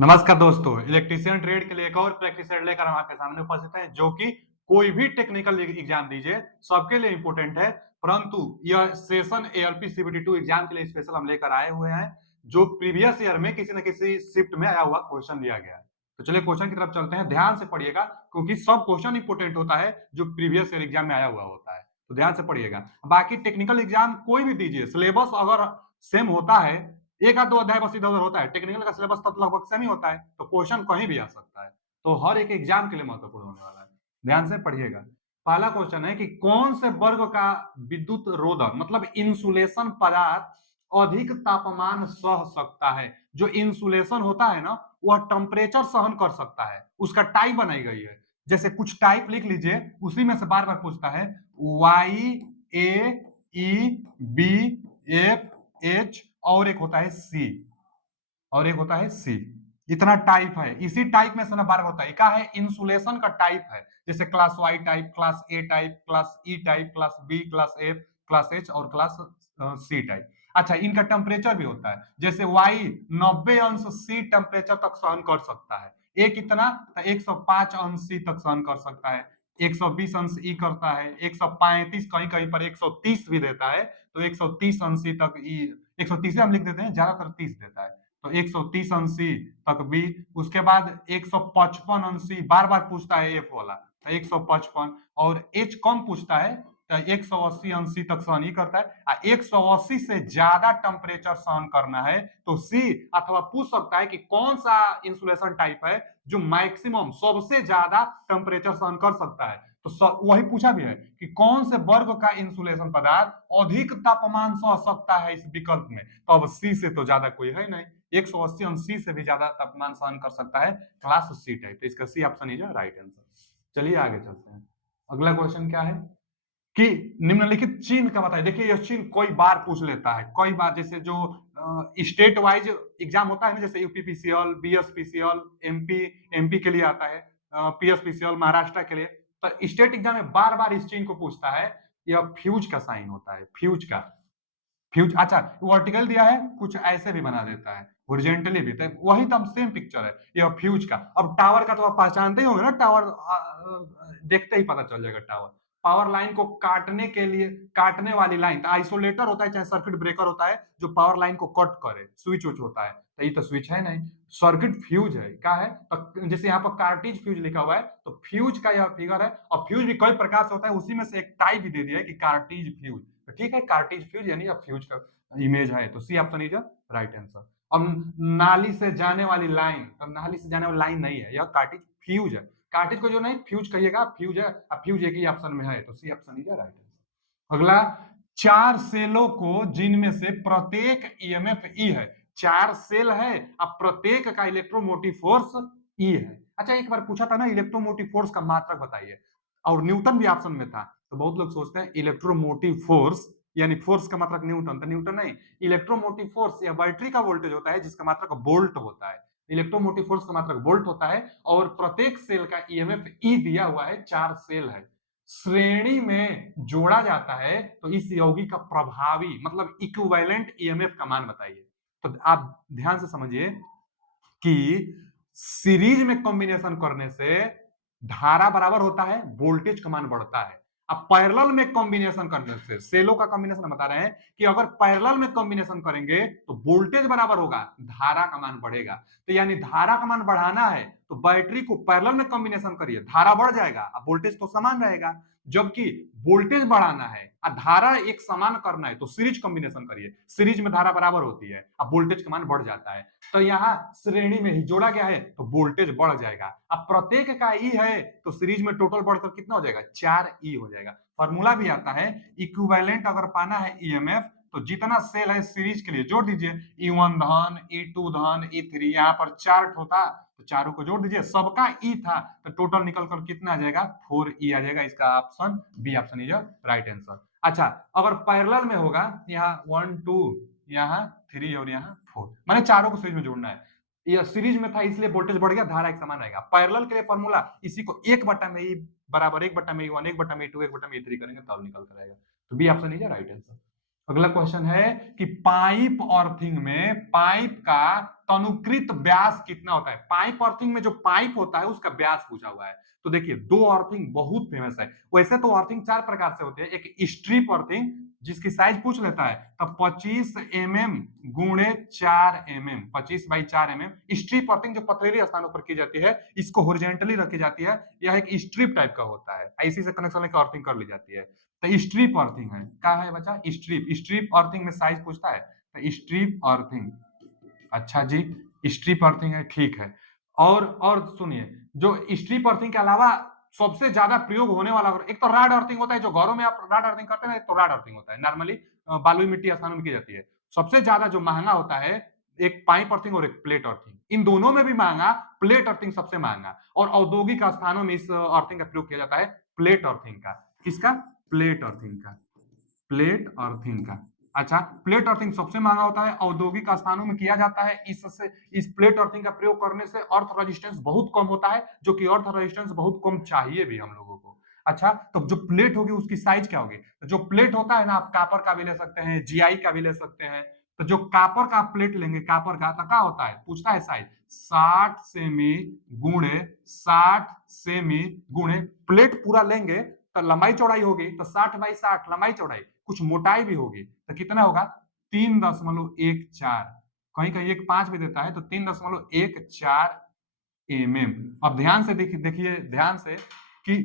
नमस्कार दोस्तों, electrician trade के लिए एक और प्रैक्टिस लेकर हम आपके सामने उपस्थित हैं जो कि कोई भी टेक्निकल एग्जाम दीजिए सबके लिए इंपॉर्टेंट है। परंतु यह सेशन एएलपी सीबीटी 2 एग्जाम के लिए स्पेशल हम लेकर आए हुए हैं जो प्रीवियस ईयर में किसी न किसी शिफ्ट में आया हुआ क्वेश्चन दिया गया है। तो चलिए क्वेश्चन की तरफ चलते हैं, ध्यान से पढ़िएगा क्योंकि सब क्वेश्चन इंपॉर्टेंट होता है जो प्रीवियस ईयर एग्जाम में आया हुआ होता है। तो ध्यान से पढ़िएगा। बाकी टेक्निकल एग्जाम कोई भी दीजिए, सिलेबस अगर सेम होता है, एक आध दो अध्याय बस इधर उधर होता है, टेक्निकल का सिलेबस तब लगभग सेम ही होता है, तो क्वेश्चन कहीं भी आ सकता है। तो हर एक एग्जाम के लिए महत्वपूर्ण होने वाला है। ध्यान से पढ़िएगा। पहला क्वेश्चन है कि कौन से वर्ग का विद्युत रोधक मतलब इंसुलेशन पदार्थ अधिक तापमान सह सकता है। जो इंसुलेशन होता है ना, वह टेम्परेचर सहन कर सकता है, उसका टाइप बनाई गई है। जैसे कुछ टाइप लिख लीजिए, उसी में से बार बार पूछता है वाई ए ई बी एफ एच और एक होता है सी, और एक होता है सी। इतना टाइप है, इसी टाइप में से ना बार होता है। क्या है? इंसुलेशन का टाइप है। जैसे class Y type, class A type, class E type, class B, class F, class H और क्लास सी टाइप। अच्छा, इनका टेम्परेचर भी होता है। जैसे वाई 90 अंश सी टेम्परेचर तक सहन कर सकता है। ए कितना? 105 अंश सी तक सहन कर सकता है। 120 अंश ई करता है, 135, कहीं कहीं पर 130 भी देता है। तो 130 अंश सी तक ई, 130 हम लिख देते हैं, ज्यादातर 30 देता है। तो 130 अंशी तक बी। उसके बाद 155 अंशी बार बार पूछता है एफ वाला, तो 155। और एच कम पूछता है, तो 180 अंशी तक सहन ही करता है। 180 से ज्यादा टेम्परेचर सहन करना है तो सी, अथवा पूछ सकता है कि कौन सा इंसुलेशन टाइप है जो मैक्सिमम सबसे ज्यादा टेम्परेचर सहन कर सकता है। तो वही पूछा भी है कि कौन से वर्ग का इंसुलेशन पदार्थ अधिक तापमान सह सकता है इस विकल्प में। तो अब सी से तो ज्यादा कोई है नहीं, 180 अंशी से भी ज्यादा तापमान सहन कर सकता है क्लास सी टाइप। तो इसका C option is right answer. चलिए आगे चलते हैं। अगला क्वेश्चन क्या है कि निम्नलिखित चिन्ह का बताइए। देखिए यह चिन्ह कई बार पूछ लेता है, कई बार। जैसे जो स्टेट वाइज एग्जाम होता है ना, जैसे यूपीपीसीएल, बीएसपीसीएल, एमपी के लिए आता है, पीएसपीसीएल महाराष्ट्र के लिए। तो स्टेट एग्जाम में बार बार इस चिन्ह को पूछता है। यह फ्यूज का साइन होता है, फ्यूज का। फ्यूज, अच्छा वर्टिकल दिया है, कुछ ऐसे भी बना देता है, हॉरिजॉन्टली भी, तो वही तो सेम पिक्चर है यह फ्यूज का। अब टावर का तो आप पहचानते ही होंगे ना, टावर देखते ही पता चल जाएगा टावर। पावर लाइन को काटने के लिए, काटने वाली लाइन, तो आइसोलेटर होता है चाहे सर्किट ब्रेकर होता है जो पावर लाइन को कट करे, स्विच उच होता है। तो ये तो स्विच है नहीं, सर्किट फ्यूज है। क्या है? तो जैसे यहाँ पर कार्टिज फ्यूज लिखा हुआ है, तो फ्यूज का यह फिगर है। और फ्यूज भी कई प्रकार से होता है, उसी में से एक टाइप भी दे दिया है कि कार्टिज फ्यूज। तो ठीक है, कार्टिज फ्यूज यानी फ्यूज का इमेज है, तो C option is right answer. अब नाली से जाने वाली लाइन, तो नाली से जाने वाली लाइन नहीं है, यह कार्टिज फ्यूज है। कार्टिज को जो नहीं फ्यूज कहिएगा, फ्यूज है। अब फ्यूज एक ही ऑप्शन में है, तो C option is right answer. अगला, चार सेलों को जिनमें से प्रत्येक ईएमएफ ई है। चार सेल है, अब प्रत्येक का इलेक्ट्रोमोटिव फोर्स ई है। अच्छा, एक बार पूछा था ना इलेक्ट्रोमोटिव फोर्स का मात्रक बताइए, और न्यूटन भी ऑप्शन में था। तो बहुत लोग सोचते हैं इलेक्ट्रोमोटिव फोर्स यानी फोर्स का मात्रक न्यूटन, तो न्यूटन नहीं। इलेक्ट्रोमोटिव फोर्स या बैटरी का वोल्टेज होता है जिसका मात्रक वोल्ट होता है। इलेक्ट्रोमोटिव फोर्स का मात्रक वोल्ट होता है, और प्रत्येक सेल का ईएमएफ ई दिया हुआ है, चार सेल है, श्रेणी में जोड़ा जाता है। तो इस यौगिक का प्रभावी मतलब इक्विवेलेंट ईएमएफ का मान बताइए। तो आप ध्यान से समझिए कि सीरीज में कॉम्बिनेशन करने से धारा बराबर होता है, वोल्टेज का मान बढ़ता है। अब पैरेलल में कॉम्बिनेशन करने से, सेलों का कॉम्बिनेशन बता रहे हैं कि अगर पैरेलल में कॉम्बिनेशन करेंगे तो वोल्टेज बराबर होगा, धारा का मान बढ़ेगा। तो यानी धारा का मान बढ़ाना है तो बैटरी को पैरेलल में कॉम्बिनेशन करिए, धारा बढ़ जाएगा, अब वोल्टेज तो समान रहेगा। जबकि वोल्टेज बढ़ाना है और धारा एक समान करना है तो सीरीज कॉम्बिनेशन करिए, सीरीज में धारा बराबर होती है, अब वोल्टेज का मान बढ़ जाता है। तो यहाँ श्रेणी में ही जोड़ा गया है तो वोल्टेज बढ़ जाएगा। अब प्रत्येक का ई है तो सीरीज में टोटल बढ़कर कितना हो जाएगा? 4 ई हो जाएगा। फॉर्मूला भी आता है, इक्विवेलेंट अगर पाना है ईएमएफ तो जितना सेल है सीरीज के लिए जोड़ दीजिए, ई1 धन, ई2 धन, ई3, यहाँ पर 4 होता तो चारों को जोड़ दीजिए, सबका ई था तो टोटल निकल कर कितना आ जाएगा? 4 ई आ जाएगा। इसका option B option is right answer. अच्छा, अगर पैरेलल में होगा, यहाँ 1 2, यहाँ 3 और यहाँ 4, माने चारों को सीरीज में जोड़ना है। ये सीरीज में था इसलिए वोल्टेज बढ़ गया, धारा एक समान रहेगा। पैरेलल के लिए फॉर्मूला इसी को 1 बटा में ई बराबर 1 बटा में ई1, 1 बटा में ई2, 1 बटा में ई3 करेंगे तब निकल कर आएगा। तो B option is right answer. अगला क्वेश्चन है कि पाइप अर्थिंग में पाइप का तनुकृत व्यास कितना होता है। पाइप अर्थिंग में जो पाइप होता है उसका व्यास पूछा हुआ है। तो देखिए, दो अर्थिंग बहुत फेमस है। वैसे तो अर्थिंग चार प्रकार से होते हैं। एक स्ट्रिप अर्थिंग, जिसकी साइज पूछ लेता है तब 25 mm गुणे 4 mm, 25/4 mm। स्ट्रिप अर्थिंग जो पथरीली स्थानों पर की जाती है, इसको होरिजेंटली रखी जाती है। यह एक स्ट्रिप टाइप का होता है, इसी से कनेक्शन लेकर अर्थिंग कर ली जाती है। तो स्ट्रिप अर्थिंग है, क्या है बच्चा? स्ट्रिप। स्ट्रिप अर्थिंग में साइज पूछता है तो स्ट्रिप अर्थिंग। अच्छा जी, स्ट्रिप अर्थिंग है, ठीक है। और सुनिए, जो स्ट्रिप अर्थिंग के अलावा सबसे ज्यादा प्रयोग होने वाला, एक तो राड अर्थिंग होता है, जो घरों में आप राड अर्थिंग करते हैं, एक तो राड अर्थिंग होता है, नॉर्मली बालुई मिट्टी स्थानों में की जाती है। सबसे ज्यादा जो महंगा होता है, एक पाइप अर्थिंग और एक प्लेट अर्थिंग। इन दोनों में भी महंगा प्लेट अर्थिंग सबसे महंगा, और औद्योगिक स्थानों में इस अर्थिंग का प्रयोग किया जाता है, प्लेट अर्थिंग का। किसका? प्लेट अर्थिंग का। प्लेट अर्थिंग का। अच्छा, प्लेट अर्थिंग सबसे महंगा होता है, औद्योगिक स्थानों में किया जाता है। इससे इस प्लेट अर्थिंग का प्रयोग करने से अर्थ रेजिस्टेंस बहुत कम होता है, जो कि अर्थ रेजिस्टेंस बहुत कम चाहिए भी हम लोगों को। अच्छा, तो जो प्लेट होगी उसकी साइज क्या होगी? तो जो प्लेट होता है ना, आप कापर का भी ले सकते हैं, जीआई का भी ले सकते हैं। तो जो कापर का प्लेट लेंगे, कापर का, तो क्या होता है? पूछता है साइज 60 सेमी गुणे 60 सेमी गुणे, प्लेट पूरा लेंगे तो लंबाई चौड़ाई होगी तो 60/60 लंबाई चौड़ाई, कुछ मोटाई भी होगी तो कितना होगा? 3.14। कहीं कहीं एक 5 भी देता है, तो 3.14 mm। अब ध्यान से देखिए, ध्यान से कि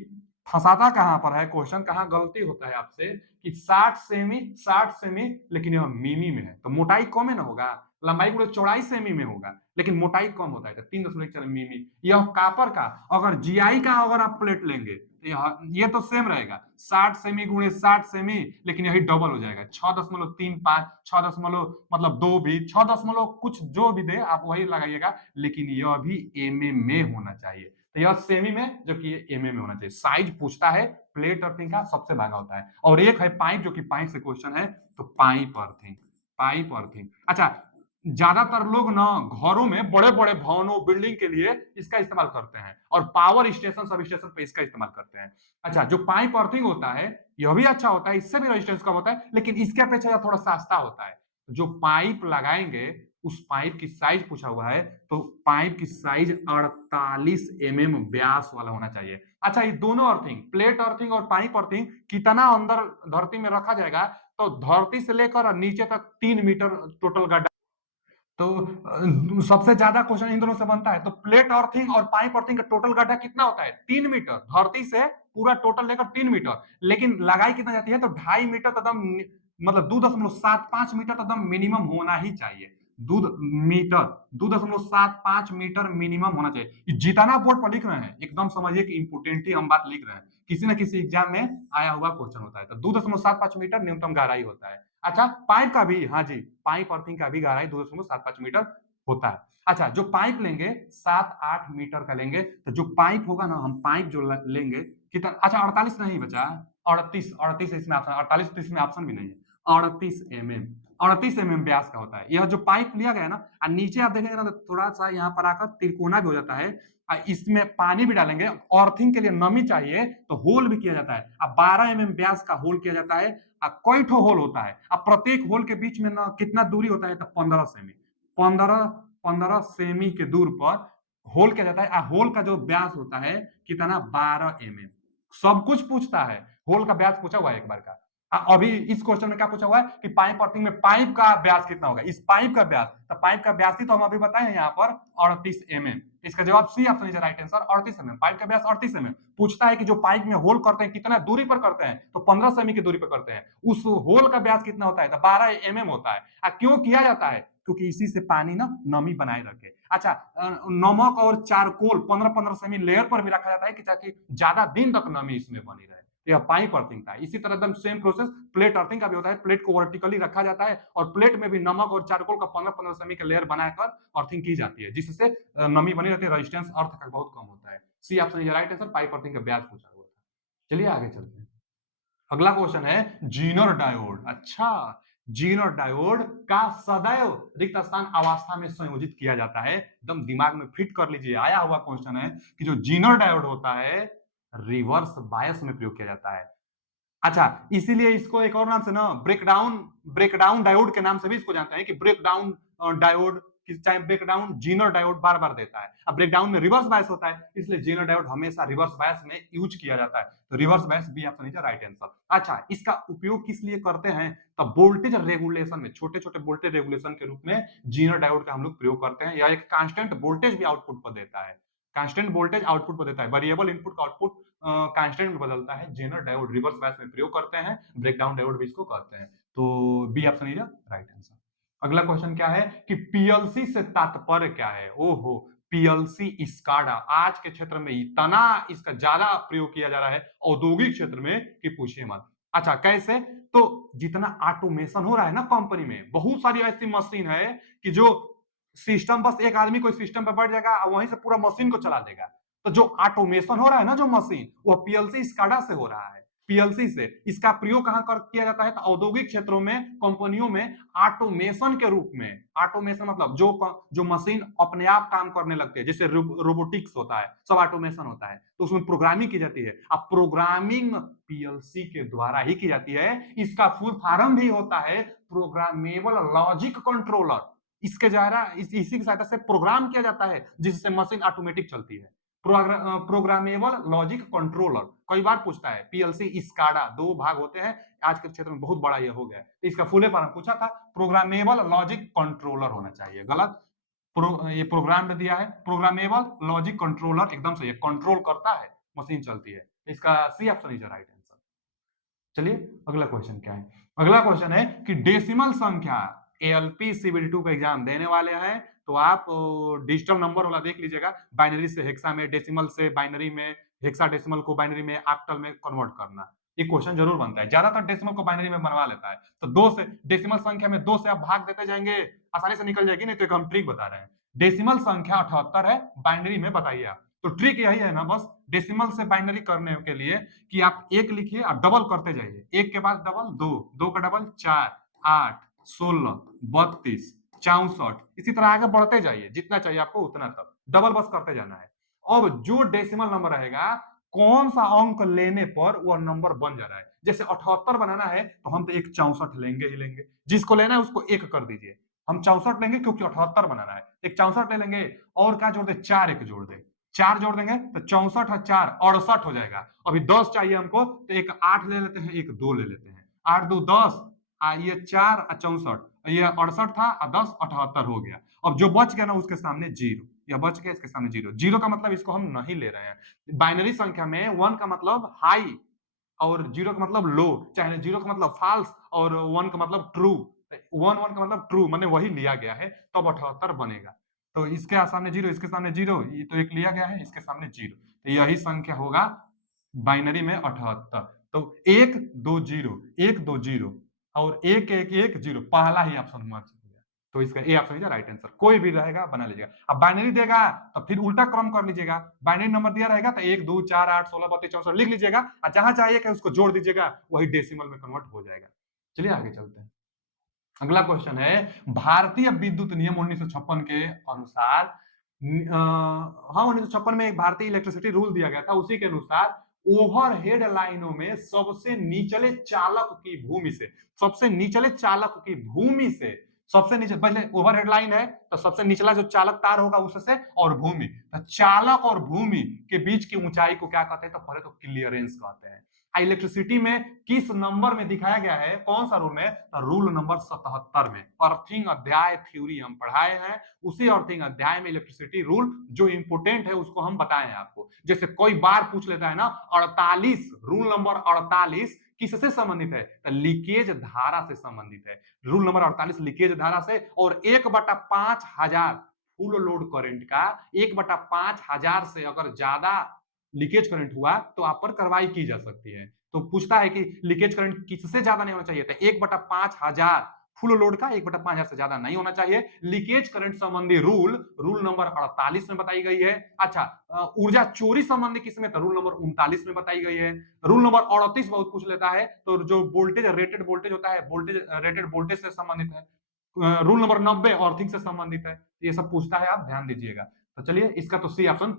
फंसाता कहां पर है क्वेश्चन, कहां गलती होता है आपसे, कि 60 सेमी लेकिन यह मिमी में है, तो मोटाई कम है ना होगा, लंबाई गुणे चौड़ाई सेमी में होगा, लेकिन मोटाई कम होता है, तो 3.4 मिमी। यह कापर का, अगर जीआई का अगर आप प्लेट लेंगे तो ये तो सेम रहेगा, 60 सेमी गुणे 60 सेमी, लेकिन यही डबल हो जाएगा, 6.35, 6 मतलब 2 भी, 6 कुछ जो भी दे आप वही लगाइएगा, लेकिन यह भी एमएम में होना चाहिए। तो यह सेमी में, जो कि एमएम में होना चाहिए। साइज पूछता है प्लेट अर्थिंग का, सबसे महंगा होता है। और एक है पाइप, जो कि पाइप से क्वेश्चन है, तो पाइप अर्थिंग। पाइप अर्थिंग, अच्छा, ज्यादातर लोग ना घरों में, बड़े बड़े भवनों, बिल्डिंग के लिए इसका इस्तेमाल करते हैं, और पावर स्टेशन, सब स्टेशन पे इसका इस्तेमाल करते हैं। अच्छा, जो पाइप अर्थिंग होता है, यह भी अच्छा होता है, इससे भी रेजिस्टेंस कम होता है, लेकिन इसके अपेक्षा थोड़ा सस्ता होता है। जो पाइप लगाएंगे, उस पाइप की साइज पूछा हुआ है, तो पाइप की साइज 48 mm व्यास वाला होना चाहिए। अच्छा, ये दोनों अर्थिंग, प्लेट अर्थिंग और पाइप अर्थिंग, कितना अंदर धरती में रखा जाएगा? तो धरती से लेकर नीचे तक 3 मीटर टोटल गड्ढा। तो सबसे ज्यादा क्वेश्चन इन दोनों से बनता है। तो प्लेट अर्थिंग और पाइप अर्थिंग का टोटल गड्ढा कितना होता है? 3 मीटर, धरती से पूरा टोटल लेकर 3 मीटर, लेकिन लगाई कितना जाती है? तो 2.5 मीटर एकदम, मतलब 2.75 मीटर एकदम मिनिमम होना ही चाहिए। 2 मीटर, 2.75 मीटर मिनिमम होना चाहिए। जितना बोर्ड पर लिख रहे हैं, एकदम समझिए कि इंपोर्टेंट ही हम बात लिख रहे हैं, किसी ना किसी एग्जाम में आया हुआ क्वेश्चन होता है। तो 2.75 मीटर न्यूनतम गहराई होता है। अच्छा, पाइप का भी, हाँ जी, पाइप अर्थिंग का भी गहराई 2.75 मीटर होता है। अच्छा, जो पाइप लेंगे 7-8 मीटर का लेंगे, तो जो पाइप होगा ना, हम पाइप जो लेंगे कितना? अच्छा, 48 नहीं बचा, 38, 38 इसमें ऑप्शन, 48 तो इसमें ऑप्शन भी नहीं है। 38 mm, 38 mm व्यास का होता है यह जो पाइप लिया गया है ना। और नीचे आप देखेंगे ना, तो थोड़ा सा यहाँ पर आकर तिरकोना भी हो जाता है। इसमें पानी भी डालेंगे, अर्थिंग के लिए नमी चाहिए, तो होल भी किया जाता है। अब 12 mm व्यास का होल किया जाता है। कई ठो होल होता है। अब प्रत्येक होल के बीच में ना कितना दूरी होता है? तो 15 सेमी, 15 सेमी के दूर पर होल किया जाता है। होल का जो व्यास होता है कितना? 12 mm। सब कुछ पूछता है, होल का व्यास पूछा हुआ है एक बार का। अभी इस क्वेश्चन में क्या पूछा हुआ है कि पाइप अर्थिंग में पाइप का व्यास कितना होगा? इस पाइप का व्यास, तो पाइप का व्यास ही तो हम अभी बताए यहाँ पर 38 mm। इसका जवाब C option is right answer, 38 mm। Pipe का व्यास 38 mm। पूछता है कि जो पाइप में होल करते हैं कितना दूरी पर करते हैं? तो 15 सेमी की दूरी पर करते हैं। उस होल का व्यास कितना होता है? तो 12 mm होता है। क्यों किया जाता है? क्योंकि इसी से पानी ना नमी बनाए रखे। अच्छा, नमक और चारकोल 15-15 सेमी लेयर पर भी रखा जाता है, कि ताकि ज्यादा दिन तक नमी इसमें बनी रहे। यह पाइप अर्थिंग था। इसी तरह एकदम सेम प्रोसेस प्लेट अर्थिंग का भी होता है। प्लेट को वर्टिकली रखा जाता है, और प्लेट में भी नमक और चारकोल का 15-15 सेमी का लेयर बनाकर अर्थिंग की जाती है, जिससे नमी बनी रहती है, रेजिस्टेंस अर्थ का बहुत कम होता है। C option is right answer, pipe earthing का व्यास पूछा हुआ था। चलिए आगे चलते हैं। अगला क्वेश्चन है जीनर डायोड। अच्छा, जीनर डायोड का सदैव रिक्त स्थान अवस्था में संयोजित किया जाता है। एकदम दिमाग में फिट कर लीजिए, आया हुआ क्वेश्चन है कि जो जीनर डायोड होता है, रिवर्स बायस में प्रयोग किया जाता है। अच्छा, इसीलिए इसको एक और नाम से ना ब्रेकडाउन डायोड के नाम से भी इसको जानते हैं कि ब्रेकडाउन डायोड, चाहे ब्रेकडाउन जीनर डायोड बार बार देता है। अब ब्रेकडाउन में रिवर्स बायस होता है, इसलिए जीनर डायोड हमेशा रिवर्स बायस में यूज किया जाता है। तो reverse bias B option is right answer. अच्छा, इसका उपयोग किस लिए करते हैं? तो वोल्टेज रेगुलेशन में, छोटे छोटे वोल्टेज रेगुलेशन के रूप में जीनर डायोड का हम लोग प्रयोग करते हैं, या एक कांस्टेंट वोल्टेज भी आउटपुट पर देता है। कांस्टेंट वोल्टेज आउटपुट पर देता है, वेरिएबल इनपुट का आउटपुट कांस्टेंट में बदलता है। जेनर डायोड रिवर्स बायस में प्रयोग करते हैं, ब्रेकडाउन डायोड भी इसको कहते हैं। तो B option is right answer. अगला क्वेश्चन क्या है कि पीएलसी से तात्पर्य क्या है? ओहो, पीएलसी स्काडा आज के क्षेत्र में इतना इसका ज्यादा प्रयोग किया जा रहा है औद्योगिक क्षेत्र में कि पूछिए मत। अच्छा, कैसे? तो जितना ऑटोमेशन हो रहा है ना कंपनी में, बहुत सारी ऐसी मशीन है कि जो सिस्टम, बस एक आदमी कोई सिस्टम पे बैठ जाएगा और वहीं से पूरा मशीन को चला देगा। तो जो ऑटोमेशन हो रहा है ना, जो मशीन, वो पीएलसी स्काडा से हो रहा है। पीएलसी से इसका प्रयोग कहां कर किया जाता है? तो औद्योगिक क्षेत्रों में, कंपनियों में ऑटोमेशन के रूप में। ऑटोमेशन मतलब जो मशीन अपने आप काम करने लगती है, जैसे रोबोटिक्स होता है, सब ऑटोमेशन होता है, तो उसमें प्रोग्रामिंग की जाती है। अब प्रोग्रामिंग पीएलसी के द्वारा ही की जाती है। इसका फुल फॉर्म भी होता है प्रोग्रामेबल लॉजिक कंट्रोलर। इसके द्वारा इसी की सहायता से प्रोग्राम किया जाता है, जिससे मशीन ऑटोमेटिक चलती है। प्रोग्रामेबल लॉजिक कंट्रोलर कई बार पूछता है। पीएलसी स्काडा दो भाग होते हैं, आज के क्षेत्र में बहुत बड़ा ये हो गया है। इसका फुल फॉर्म पूछा था, प्रोग्रामेबल लॉजिक कंट्रोलर होना चाहिए। गलत, ये प्रोग्राम दिया है, प्रोग्रामेबल लॉजिक कंट्रोलर एकदम सही है, कंट्रोल करता है, मशीन चलती है। इसका C option is right answer. चलिए अगला क्वेश्चन क्या है? अगला क्वेश्चन है कि डेसिमल संख्या, एएलपी सीबीडी2 का एग्जाम देने वाले हैं, तो आप डिजिटल नंबर वाला देख लीजिएगा, बाइनरी से हेक्सा में, डेसिमल से बाइनरी में, हेक्साडेसिमल को बाइनरी में, ऑक्टल में कन्वर्ट करना। ये क्वेश्चन जरूर बनता है, ज्यादातर डेसिमल को बाइनरी में बनवा लेता है। तो दो से, डेसिमल संख्या में दो से आप भाग देते जाएंगे, आसानी से निकल जाएगी। नहीं तो एक हम ट्रिक बता रहे हैं। डेसिमल संख्या 78 है, बाइनरी में बताइए आप। तो ट्रिक यही है ना, बस डेसिमल से बाइनरी करने के लिए कि आप एक लिखिए और डबल करते जाइए। एक के बाद डबल दो, दो का डबल 4, 8, 16, 32, 64, इसी तरह आगे बढ़ते जाइए, जितना चाहिए आपको उतना तक डबल बस करते जाना है। अब जो डेसिमल नंबर रहेगा, कौन सा अंक लेने पर वह नंबर बन जा रहा है। जैसे 78 बनाना है तो हम तो एक 64 लेंगे ही लेंगे, जिसको लेना है उसको एक कर दीजिए। हम 64 लेंगे क्योंकि 78 बनाना है, एक 64 ले लेंगे। और क्या जोड़ दे? 4 एक जोड़ दे, 4 जोड़ देंगे तो 64 और 4 68 हो जाएगा। अभी 10 चाहिए हमको, तो एक 8 ले लेते हैं, एक 2 ले लेते हैं। 8 2 10, ये 4 64, ये 68 था और 10 78 हो गया। अब जो बच गया ना, उसके सामने जीरो, या बच गया इसके सामने जीरो। जीरो का मतलब इसको हम नहीं ले रहे हैं। बाइनरी संख्या में 1 का मतलब हाई और 0 का मतलब लो, चाहे 0 का मतलब फॉल्स और 1 का मतलब ट्रू। 1 का मतलब ट्रू, मैंने वही लिया गया है, तब 78 बनेगा। तो इसके सामने जीरो, इसके सामने जीरो, ये तो एक लिया गया है, इसके सामने जीरो, तो यही संख्या होगा बाइनरी में 78। तो 1 2 0, 1 2 0 और 1 1 1 0, पहला ही ऑप्शन मर्ज हो गया। तो इसका ए ऑप्शन है राइट आंसर। कोई भी रहेगा बना लीजिएगा। अब बाइनरी देगा तो फिर उल्टा क्रम कर लीजिएगा। बाइनरी नंबर दिया रहेगा तो 1 2 4 8 16 32 64 लिख लीजिएगा, और जहां चाहिए कि उसको जोड़ दीजिएगा, वही डेसिमल में कन्वर्ट हो जाएगा। चलिए आगे चलते हैं। अगला क्वेश्चन है, भारतीय विद्युत नियम 1956 के अनुसार, हाँ 1956 में एक भारतीय इलेक्ट्रिसिटी रूल दिया गया था, उसी के अनुसार ओवरहेड लाइनों में सबसे निचले चालक की भूमि से, सबसे निचले चालक की भूमि से, सबसे नीचे, पहले ओवरहेड लाइन है तो सबसे निचला जो चालक तार होगा उससे, और भूमि, तो चालक और भूमि के बीच की ऊंचाई को क्या कहते हैं? तो पहले तो क्लियरेंस कहते हैं। इलेक्ट्रिसिटी में किस नंबर में दिखाया गया है? कौन सा रूल में? तो रूल नंबर 77 में। अर्थिंग अध्याय थ्योरी हम पढ़ाए हैं, उसी अर्थिंग अध्याय में इलेक्ट्रिसिटी रूल जो इंपोर्टेंट है उसको हम बताए हैं आपको। जैसे कोई बार पूछ लेता है ना, 48, रूल नंबर 48 किससे संबंधित है? तो लीकेज धारा से संबंधित है। रूल नंबर 48 लीकेज धारा से, और 1/5000 फुल लोड करंट का 1/5000 से अगर ज्यादा लीकेज करंट हुआ तो आप पर कार्रवाई की जा सकती है। तो पूछता है कि लीकेज करंट किससे ज्यादा नहीं होना चाहिए? तो 1/5000 फुल लोड का 1/5000 से ज्यादा नहीं होना चाहिए। लीकेज करंट संबंधी रूल नंबर 48 में बताई गई है। अच्छा, ऊर्जा चोरी संबंधी किसमें? तो रूल नंबर 39 में बताई गई है। रूल नंबर 38 बहुत पूछ लेता है, तो जो वोल्टेज रेटेड वोल्टेज होता है, वोल्टेज रेटेड वोल्टेज से संबंधित है। रूल नंबर 90 अर्थिंग से संबंधित है। ये सब पूछता है, आप ध्यान दीजिएगा। तो चलिए इसका तो सी ऑप्शन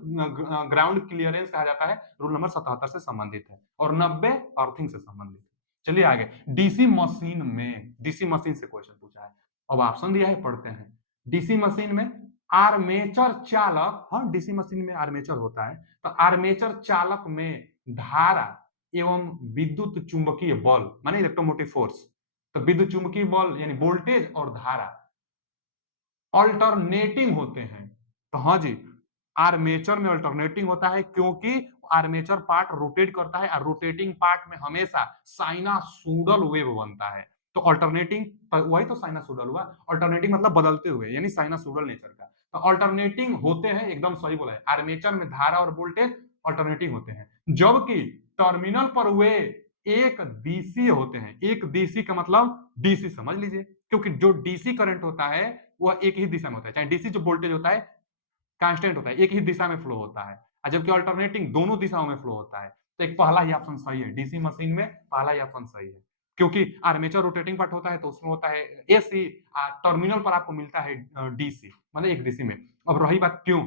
ग्राउंड क्लियरेंस कहा जाता है, रूल नंबर 77 से संबंधित है, और 90 अर्थिंग से संबंधित है। चलिए आगे, डीसी मशीन में, डीसी मशीन से क्वेश्चन पूछा है, अब ऑप्शन दिया है पढ़ते हैं। डीसी मशीन में आर्मेचर चालक, हाँ डीसी मशीन में आर्मेचर होता है, तो आर्मेचर चालक में धारा एवं विद्युत चुंबकीय बल माने इलेक्ट्रोमोटिव फोर्स, तो विद्युत चुंबकीय बल यानी वोल्टेज और धारा अल्टरनेटिंग होते हैं। तो हाँ जी, आर्मेचर में अल्टरनेटिंग होता है क्योंकि आर्मेचर पार्ट रोटेट करता है और रोटेटिंग पार्ट में हमेशा साइनासोइडल वेव बनता है। तो अल्टरनेटिंग, वही तो साइनासोइडल हुआ, अल्टरनेटिंग मतलब बदलते हुए यानी साइनासोइडल नेचर का। तो अल्टरनेटिंग होते हैं, एकदम सही बोला है, आर्मेचर में धारा और वोल्टेज अल्टरनेटिंग होते हैं, जबकि टर्मिनल पर वे एक डीसी होते हैं। एक डीसी का मतलब डीसी समझ लीजिए, क्योंकि जो डीसी करंट होता है वह एक ही दिशा में होता है, चाहे डीसी जो वोल्टेज होता है कांस्टेंट होता है, एक ही दिशा में फ्लो होता है, और जबकि अल्टरनेटिंग दोनों दिशाओं में फ्लो होता है। तो एक पहला ही ऑप्शन सही है, डीसी मशीन में पहला ही ऑप्शन सही है, क्योंकि आर्मेचर रोटेटिंग पार्ट होता है तो उसमें होता है एसी, टर्मिनल पर आपको मिलता है डीसी, मतलब एक डीसी में। अब रही बात क्यों,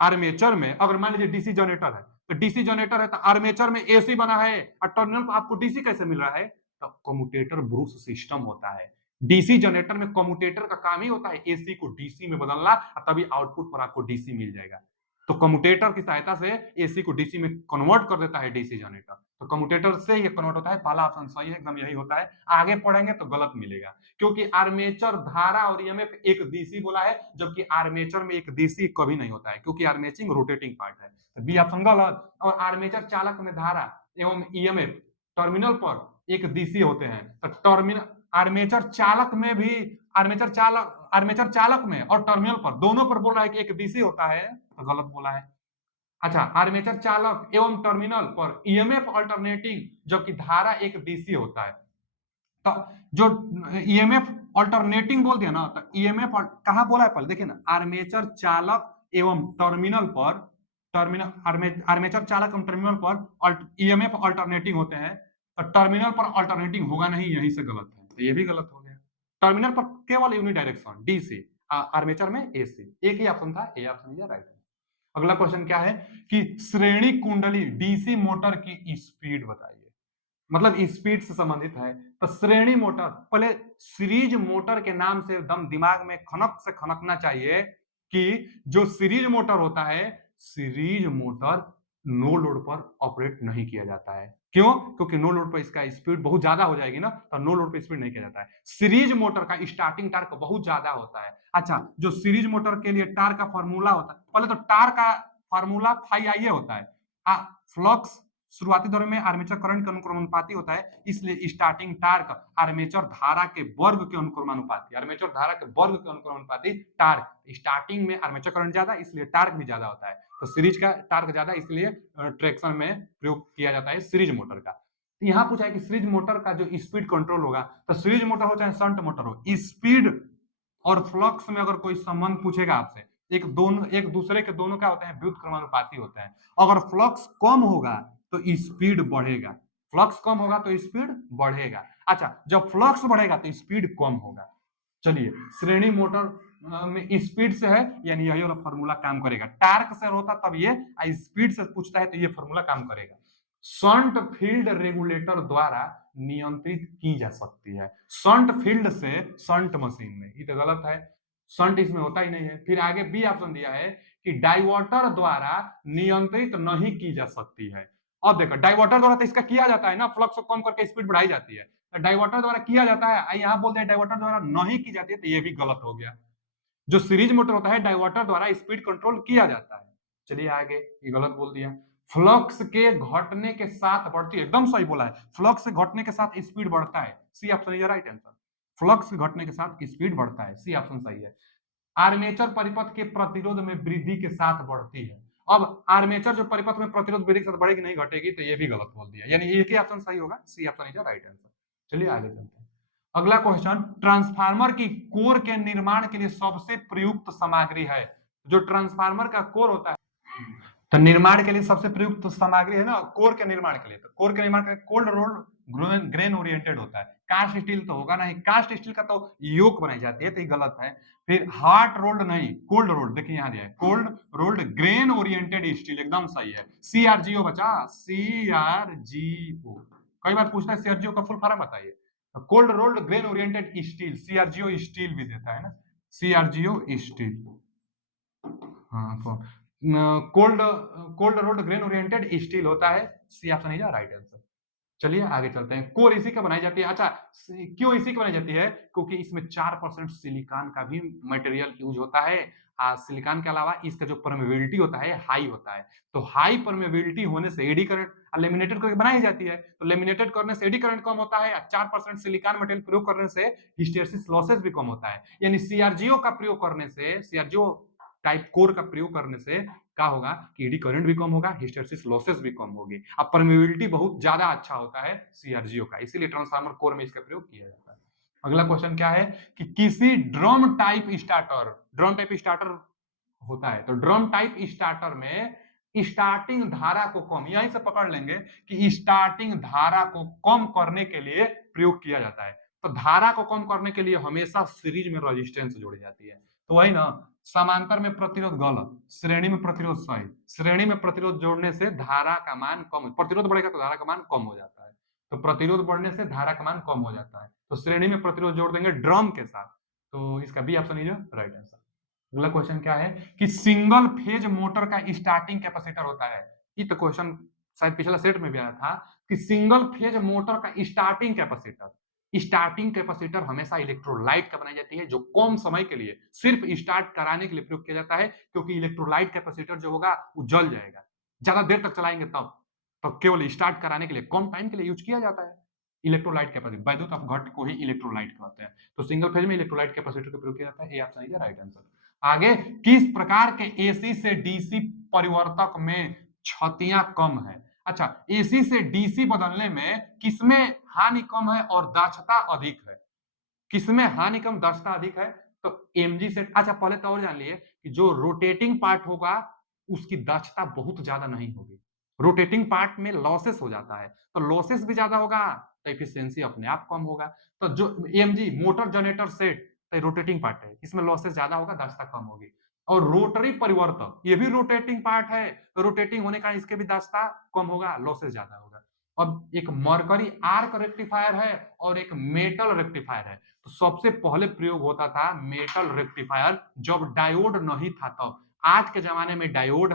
आर्मेचर में अगर मान लीजिए डीसी जनरेटर है, तो डीसी जनरेटर है तो आर्मेचर में एसी बना है और टर्मिनल पर आपको डीसी कैसे मिल रहा है, तो कम्यूटेटर ब्रूस सिस्टम होता है। डीसी जनरेटर में कम्यूटेटर का काम ही होता है एसी को डीसी में बदलना, और तभी आउटपुट पर आपको डीसी मिल जाएगा। तो कम्यूटेटर की सहायता से एसी को डीसी में कन्वर्ट कर देता है डीसी जनरेटर, तो कम्यूटेटर से ये कन्वर्ट होता है। पहला ऑप्शन सही है, एकदम यही होता है। आगे पढ़ेंगे तो गलत मिलेगा, क्योंकि आर्मेचर धारा और ईएमएफ एक डीसी बोला है, जबकि आर्मेचर में एक डीसी कभी नहीं होता है, क्योंकि आर्मेचिंग रोटेटिंग पार्ट है। तो बी ऑप्शन गलत। और आर्मेचर चालक में धारा एवं ईएमएफ टर्मिनल पर एक डीसी होते हैं, तो टर्मिनल आर्मेचर चालक में भी, आर्मेचर चालक में और टर्मिनल पर दोनों पर बोल रहा है कि एक डीसी होता है, तो गलत बोला है। अच्छा, आर्मेचर चालक एवं टर्मिनल पर ईएमएफ अल्टरनेटिंग, जबकि धारा एक डीसी होता है। तो जो ईएमएफ अल्टरनेटिंग बोल दिया ना, तो ईएमएफ कहां बोला है पहले देखिए ना, आर्मेचर चालक एवं टर्मिनल पर, आर्मेचर चालक एवं टर्मिनल पर ईएमएफ अल्टरनेटिंग होते हैं, तो टर्मिनल पर अल्टरनेटिंग होगा नहीं, यहीं से गलत है, तो ये भी गलत हो गया। टर्मिनल पर केवल यूनिडायरेक्शन डीसी, आर्मेचर में एसी, एक ही ऑप्शन था, ए ऑप्शन इज राइट। अगला क्वेश्चन क्या है कि श्रेणी कुंडली डीसी मोटर की स्पीड बताइए, मतलब स्पीड से संबंधित है। तो श्रेणी मोटर, पहले सीरीज मोटर के नाम से एकदम दिमाग में खनक से खनकना चाहिए कि जो सीरीज मोटर होता है, सीरीज मोटर नो लोड पर ऑपरेट नहीं किया जाता है। क्यों? क्योंकि नो लोड पर इसका स्पीड बहुत ज्यादा हो जाएगी ना, तो नो लोड पर स्पीड नहीं किया जाता है। सीरीज मोटर का स्टार्टिंग टार्क बहुत ज्यादा होता है। अच्छा, जो सीरीज मोटर के लिए टार्क का फॉर्मूला होता है, पहले तो टार्क का फॉर्मूला फाई आई होता है, फ्लक्स शुरुआती दौर में आर्मेचर करंट के अनुक्रमानुपाती होता है, इसलिए स्टार्टिंग टार्क आर्मेचर धारा के वर्ग के अनुक्रमानुपाती, आर्मेचर धारा के वर्ग के अनुक्रमानुपाती टार्क, स्टार्टिंग में आर्मेचर करंट ज्यादा इसलिए टार्क भी ज्यादा होता है, तो सीरीज का टार्क ज्यादा इसलिए ट्रैक्शन में प्रयोग किया जाता है सीरीज मोटर का। यहाँ पूछा है कि सीरीज मोटर का जो स्पीड कंट्रोल होगा, तो सीरीज मोटर हो चाहे शंट मोटर हो, स्पीड और फ्लक्स में अगर कोई संबंध पूछेगा आपसे, एक दूसरे के दोनों क्या होते हैं, व्युत क्रमानुपाती होते हैं। अगर फ्लक्स कम होगा तो स्पीड बढ़ेगा, फ्लक्स कम होगा तो स्पीड बढ़ेगा। अच्छा, जब फ्लक्स बढ़ेगा तो स्पीड कम होगा। चलिए, श्रेणी मोटर में स्पीड से है, यानी यही वाला फॉर्मूला काम करेगा। टार्क से होता तब ये, स्पीड से पूछता है तो ये फॉर्मूला काम करेगा। शंट फील्ड रेगुलेटर द्वारा नियंत्रित की जा सकती है। शंट फील्ड से शंट मशीन में, ये तो गलत है, शंट इसमें होता ही नहीं है। फिर आगे बी ऑप्शन दिया है कि डाइवर्टर द्वारा नियंत्रित नहीं की जा सकती है। अब देखो, डाइवर्टर द्वारा तो इसका किया जाता है ना, फ्लक्स को कम करके स्पीड बढ़ाई जाती है, तो डाइवर्टर द्वारा किया जाता है, यहाँ बोल दिया डाइवर्टर द्वारा नहीं की जाती है, तो ये भी गलत हो गया। जो सीरीज मोटर होता है, डाइवर्टर द्वारा स्पीड कंट्रोल किया जाता है। चलिए आगे, ये गलत बोल दिया। फ्लक्स के घटने के साथ बढ़ती है, एकदम सही बोला है, फ्लक्स के घटने के साथ स्पीड बढ़ता है, C option is right answer. Flux के घटने के साथ स्पीड बढ़ता है, सी ऑप्शन सही है। आर्मेचर परिपथ के प्रतिरोध में वृद्धि के साथ बढ़ती है। अब आर्मेचर जो परिपथ में प्रतिरोध वृद्धि के साथ बढ़ेगी नहीं घटेगी, तो ये भी गलत बोल दिया, यानी एक ही ऑप्शन सही होगा, C option is right answer. चलिए आगे चलते हैं। अगला क्वेश्चन, ट्रांसफार्मर की कोर के निर्माण के लिए सबसे प्रयुक्त सामग्री है। जो ट्रांसफार्मर का कोर होता है, तो निर्माण के लिए सबसे प्रयुक्त सामग्री है ना, कोर के निर्माण के लिए, तो कोर के निर्माण के लिए कोल्ड रोल्ड ग्रेन ओरिएंटेड होता है। कास्ट स्टील तो होगा नहीं, कास्ट स्टील का तो योक बनाई जाती है, तो ये गलत है। फिर हार्ट रोल्ड नहीं, कोल्ड रोल्ड, देखिए यहाँ दिया है cold rolled grain oriented steel, एकदम सही है। CRGO बचा, CRGO। कई बार पूछता है सीआरजीओ का फुल फॉर्म बताइए। Cold rolled grain oriented steel, CRGO steel भी देता है ना, सीआरजीओ स्टील। हाँ तो cold cold rolled grain oriented steel होता है, सी ऑप्शन है राइट आंसर। चलिए आगे चलते हैं। कोर इसी का बनाई जाती है। अच्छा, क्यों इसी की बनाई जाती है? क्योंकि इसमें 4% सिलिकॉन का भी मटेरियल यूज होता है। सिलिकॉन के अलावा इसका जो परमेबिलिटी होता है हाई होता है। तो हाई परमेबिलिटी होने से एडी करंट लेमिनेटेड करके बनाई जाती है, तो लेमिनेटेड करने से एडी करंट कम होता है। 4% सिलिकॉन मटेरियल प्रयोग करने से हिस्टेरेसिस लॉसेस भी कम होता है। यानी सीआरजीओ का प्रयोग करने से, सीआरजीओ टाइप कोर का प्रयोग करने से क्या होगा कि एडी करंट भी कम होगा, हिस्टेरेसिस लॉसेस भी कम होगी। अब परमेबिलिटी बहुत ज्यादा अच्छा होता है सीआरजीओ का, इसीलिए ट्रांसफार्मर कोर में इसका प्रयोग किया जाता है। अगला क्वेश्चन क्या है कि किसी ड्रम टाइप स्टार्टर होता है, तो ड्रम टाइप स्टार्टर में स्टार्टिंग धारा को कम, यहीं से पकड़ लेंगे कि स्टार्टिंग धारा को कम करने के लिए प्रयोग किया जाता है। तो धारा को कम करने के लिए हमेशा सीरीज में रेजिस्टेंस जोड़ी जाती है। तो वही ना, समांतर में प्रतिरोध गलत, श्रेणी में प्रतिरोध सही। श्रेणी में प्रतिरोध जोड़ने से धारा का मान कम, प्रतिरोध बढ़ेगा तो धारा का मान कम हो जाता है। तो प्रतिरोध बढ़ने से धारा का मान कम हो जाता है, तो श्रेणी में प्रतिरोध जोड़ देंगे ड्रम के साथ। तो इसका B option is right answer. अगला क्वेश्चन क्या है कि सिंगल फेज मोटर का स्टार्टिंग कैपेसिटर होता है। ये तो क्वेश्चन शायद पिछला सेट में भी आया था कि सिंगल फेज मोटर का स्टार्टिंग कैपेसिटर हमेशा इलेक्ट्रोलाइट का बनाई जाती है, जो कम समय के लिए सिर्फ स्टार्ट कराने के लिए प्रयोग किया जाता है। क्योंकि इलेक्ट्रोलाइट कैपेसिटर जो होगा वो जल जाएगा, ज्यादा देर तक चलाएंगे तब, तो केवल स्टार्ट कराने के लिए कम टाइम के लिए यूज किया जाता है इलेक्ट्रोलाइट कैपेसिटर। वैद्युत अपघट्ट को ही इलेक्ट्रोलाइट कहते हैं। तो सिंगल फेज में इलेक्ट्रोलाइट कैपेसिटर का प्रयोग किया जाता है, A option is right answer. आगे, किस प्रकार के एसी से डीसी परिवर्तक में क्षतियां कम है? अच्छा, एसी से डीसी बदलने में किसमें हानि कम है और दक्षता अधिक है? किसमें हानि कम दक्षता अधिक है? तो एमजी से। अच्छा, पहले तो और जान लिए कि जो रोटेटिंग पार्ट होगा उसकी दक्षता बहुत ज्यादा नहीं होगी। रोटेटिंग पार्ट में लॉसेस हो जाता है, तो लॉसेस भी ज्यादा होगा तो एफिशिएंसी अपने आप कम होगा। तो जो एमजी मोटर जनरेटर सेट, तो रोटेटिंग पार्ट है, इसमें लॉसेस ज्यादा होगा, दक्षता कम होगी। और रोटरी परिवर्तक ये भी रोटेटिंग पार्ट है, तो रोटेटिंग होने का इसके भी दक्षता कम होगा, लॉसेस ज्यादा होगा। अब एक मरकरी आर्क रेक्टिफायर है और एक मेटल रेक्टिफायर है। तो सबसे पहले प्रयोग होता था मेटल रेक्टिफायर, जब डायोड नहीं था तब। आज के जमाने में डायोड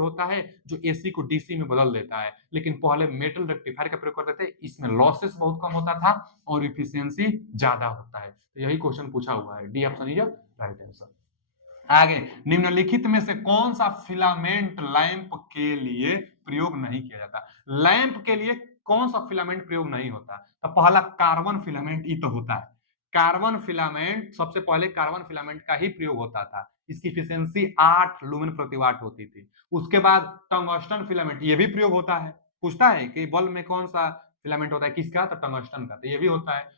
होता है जो एसी को डीसी में बदल देता है, लेकिन पहले मेटल रेक्टिफायर का प्रयोग करते थे। इसमें लॉसेस बहुत कम होता था और इफिशियंसी ज्यादा होता है। तो यही क्वेश्चन पूछा हुआ है, D option is right answer. आगे, निम्नलिखित में से कौन सा फिलामेंट लैंप के लिए प्रयोग नहीं किया जाता? लैंप के लिए कौन सा फिलामेंट प्रयोग नहीं होता? तो पहला कार्बन फिलामेंट ही तो होता है। कार्बन फिलामेंट, सबसे पहले कार्बन फिलामेंट का ही प्रयोग होता था। इसकी एफिशिएंसी 8 लुमेन प्रति वाट होती थी। उसके बाद टंगस्टन फिलामेंट, ये भी प्रयोग होता है। पूछता है कि बल्ब में कौन सा फिलामेंट होता है, किसका? तो टंगस्टन का। तो ये भी होता है।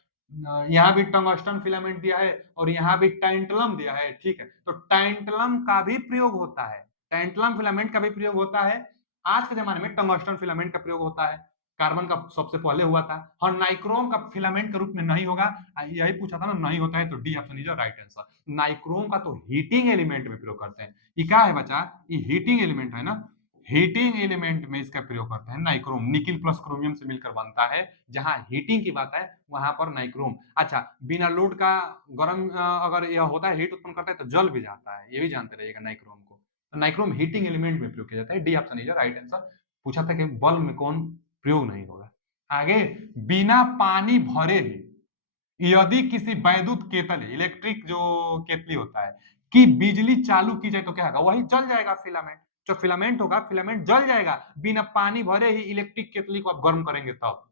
यहाँ भी टंगस्टन फिलामेंट दिया है और यहाँ भी टैंटलम दिया है, ठीक है। तो टैंटलम का भी प्रयोग होता है, टैंटलम फिलामेंट का भी प्रयोग होता है। आज के जमाने में टंगस्टन फिलामेंट का प्रयोग होता है। कार्बन का सबसे पहले हुआ था। और नाइक्रोम का फिलामेंट के रूप में नहीं होगा, यही पूछा था ना, नहीं होता है, तो D option is right answer. Nichrome का तो हीटिंग एलिमेंट में प्रयोग करते हैं। ये क्या है बच्चा? ये हीटिंग एलिमेंट है ना, हीटिंग एलिमेंट में इसका प्रयोग करते हैं। नाइक्रोम निकिल प्लस क्रोमियम से मिलकर बनता है। जहां हीटिंग की बात है वहां पर नाइक्रोम। अच्छा, बिना लोड का गर्म अगर यह होता है, हीट उत्पन्न करता है तो जल भी जाता है, ये भी जानते रहिएगा नाइक्रोम को। तो नाइक्रोम हीटिंग एलिमेंट में प्रयोग किया जाता है, D option is right answer. पूछा था कि बल्ब में कौन प्रयोग नहीं होगा। आगे, बिना पानी भरे ही यदि किसी वैद्युत केतली, इलेक्ट्रिक जो केतली होता है, कि बिजली चालू की जाए तो क्या होगा? वही जल जाएगा फिलामेंट। जो फिलामेंट होगा, फिलामेंट जल जाएगा। बिना पानी भरे ही इलेक्ट्रिक केतली को आप गर्म करेंगे तब,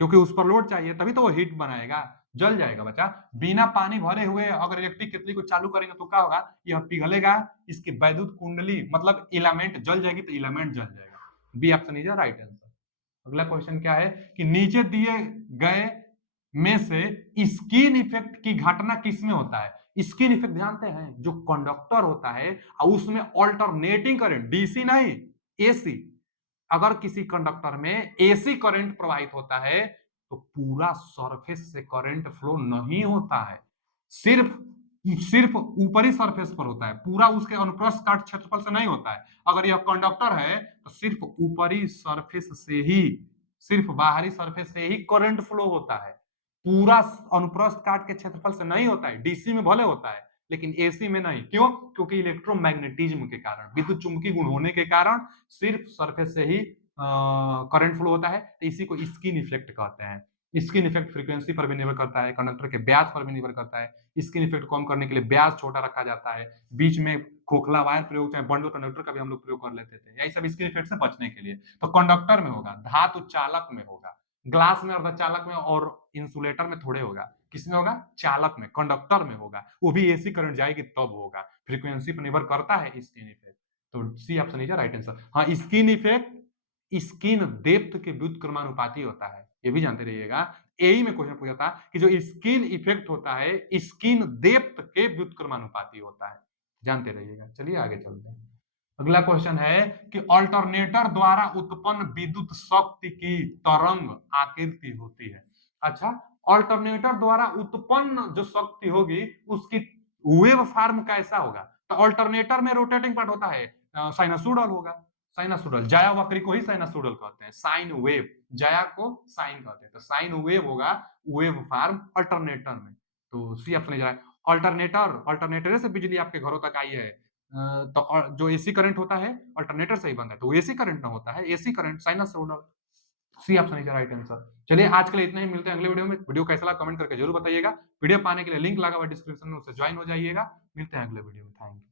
क्योंकि उस पर लोड चाहिए, तभी तो वो हीट बनाएगा, जल जाएगा बच्चा। बिना पानी भरे हुए अगर इलेक्ट्रिक केतली को चालू करेंगे तो क्या होगा? यह पिघलेगा, इसकी वैद्युत कुंडली मतलब इलामेंट जल जाएगी, तो इलामेंट जल जाएगा। B option is right answer. अगला क्वेश्चन क्या है कि नीचे दिए गए में से स्किन इफेक्ट की घटना किसमें होता है? स्किन इफेक्ट जानते हैं, जो कंडक्टर होता है और उसमें ऑल्टरनेटिंग करंट, डीसी नहीं एसी, अगर किसी कंडक्टर में एसी करंट प्रवाहित होता है तो पूरा सरफेस से करंट फ्लो नहीं होता है, सिर्फ सिर्फ ऊपरी सरफेस पर होता है, पूरा उसके अनुप्रस्थ काट क्षेत्रफल से नहीं होता है। अगर यह कंडक्टर है तो सिर्फ ऊपरी सरफेस से ही सिर्फ बाहरी सरफेस से ही करंट फ्लो होता है, पूरा अनुप्रस्थ काट के क्षेत्रफल से नहीं होता है। डीसी में भले होता है लेकिन एसी में नहीं। क्यों? क्योंकि इलेक्ट्रोमैग्नेटिज्म के कारण, विद्युत चुंबकीय गुण होने के कारण सिर्फ सरफेस से ही करंट फ्लो होता है। तो इसी को स्किन इफेक्ट कहते हैं। स्किन इफेक्ट फ्रीक्वेंसी पर भी निर्भर करता है, कंडक्टर के व्यास पर भी निर्भर करता है। स्किन इफेक्ट कम करने के लिए व्यास छोटा रखा जाता है, बीच में खोखला वायर प्रयोग, चाहे बंडल कंडक्टर का भी हम लोग प्रयोग कर लेते थे, यही सब स्किन इफेक्ट से बचने के लिए। तो कंडक्टर में होगा, धातु चालक में होगा, ग्लास में, अर्धचालक में और इंसुलेटर में थोड़े होगा। किसमें होगा? चालक में, कंडक्टर में होगा। वो भी एसी करंट जाएगी तब होगा। फ्रीक्वेंसी पर निर्भर करता है स्किन इफेक्ट। तो C option is right answer. हाँ, स्किन इफेक्ट स्किन डेप्थ के व्युत्क्रमानुपाती होता है, ये भी जानते रहिएगा। एई में क्वेश्चन पूछा था कि जो स्किन इफेक्ट होता है स्किन डेप्थ के व्युत्क्रमानुपाती होता है, जानते रहिएगा। चलिए आगे चलते हैं। अगला क्वेश्चन है कि अल्टरनेटर द्वारा उत्पन्न विद्युत शक्ति की तरंग आकृति होती है। अच्छा, अल्टरनेटर द्वारा उत्पन्न जो शक्ति होगी उसकी वेव फॉर्म कैसा होगा? तो अल्टरनेटर में रोटेटिंग पार्ट होता है, साइनसोइडल होगा। साइनसोइडल, जाया वक्री को ही साइनसोइडल कहते हैं। साइन वेव, जाया को साइन कहते हैं, तो साइन वेव होगा वेव फॉर्म अल्टरनेटर में। तो C option is right. Alternator से बिजली आपके घरों तक आई है, तो जो एसी करंट होता है अल्टरनेटर से ही बनता है, तो एसी करंट ना होता है, AC current sinusoidal. C option is right answer. चलिए आज के लिए इतना ही, मिलते हैं अगले वीडियो में। वीडियो कैसा लगा कमेंट करके जरूर बताइएगा। वीडियो पाने के लिए लिंक लगा हुआ डिस्क्रिप्शन में, उससे ज्वाइन हो जाइएगा। मिलते हैं अगले वीडियो में। Thank you.